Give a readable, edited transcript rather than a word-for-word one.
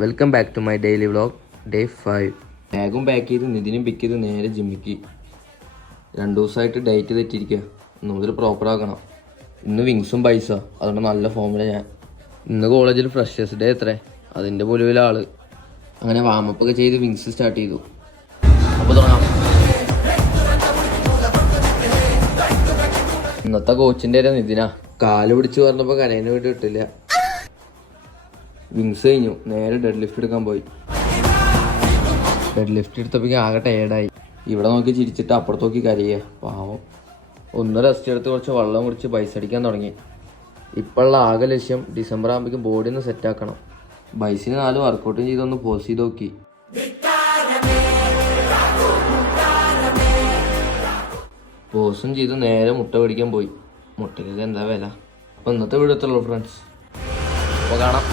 Welcome back to my daily vlog day 5. ബാഗും pack ചെയ്ത് നിതിനും പിക്ക് ചെയ്ത് നേരെ ജിമ്മിക്ക്. 2 ദിവസമായിട്ട് ഡയറ്റ് തെറ്റിയിരിക്കുക. ഇന്നൊരു പ്രോപ്പർ ആക്കണം. ഇന്ന് വിങ്സും പൈസ, അതുകൊണ്ട് നല്ല ഫോമില ഞാൻ. ഇന്ന് കോളേജിൽ ഫ്രഷേഴ്സ് ഡേ എത്ര, അതിൻ്റെ പൊലുവിലെ ആള്. അങ്ങനെ വാമപ്പൊക്കെ ചെയ്ത് വിങ്സ് സ്റ്റാർട്ട് ചെയ്തു. അപ്പോൾ തുടങ്ങാം. ഇന്നത്തെ കോച്ചിൻ്റെ ഒരു നിതിന കാല് പിടിച്ച് പറഞ്ഞപ്പോൾ കരയിന് വേണ്ടി കിട്ടില്ല. വിങ്സ് കഴിഞ്ഞു, നേരെ ഡെഡ് ലിഫ്റ്റ് എടുക്കാൻ പോയി. ഡെഡ് ലിഫ്റ്റ് എടുത്തപ്പോഴേക്കും ആകെ ടയേർഡായി. ഇവിടെ നോക്കി ചിരിച്ചിട്ട് അപ്പുറത്ത് നോക്കി കരയുക. പാവം. ഒന്ന് റെസ്റ്റ് എടുത്ത് കുറച്ച് വെള്ളം കുടിച്ച് ബൈസ് അടിക്കാൻ തുടങ്ങി. ഇപ്പോഴുള്ള ആകെ ലക്ഷ്യം ഡിസംബർ ആകുമ്പോഴേക്കും ബോഡി ഒന്ന് സെറ്റാക്കണം. ബൈസിന് 4 വർക്കൗട്ടും ചെയ്തൊന്ന് പോസ്റ്റ് ചെയ്ത് നോക്കി. പോസും ചെയ്ത് നേരെ മുട്ട പിടിക്കാൻ പോയി. മുട്ടയ്ക്കൊക്കെ എന്താ വില. അപ്പോൾ ഇന്നത്തെ വീഡിയോ എത്തുള്ളൂ ഫ്രണ്ട്സ്. അപ്പോൾ കാണാം.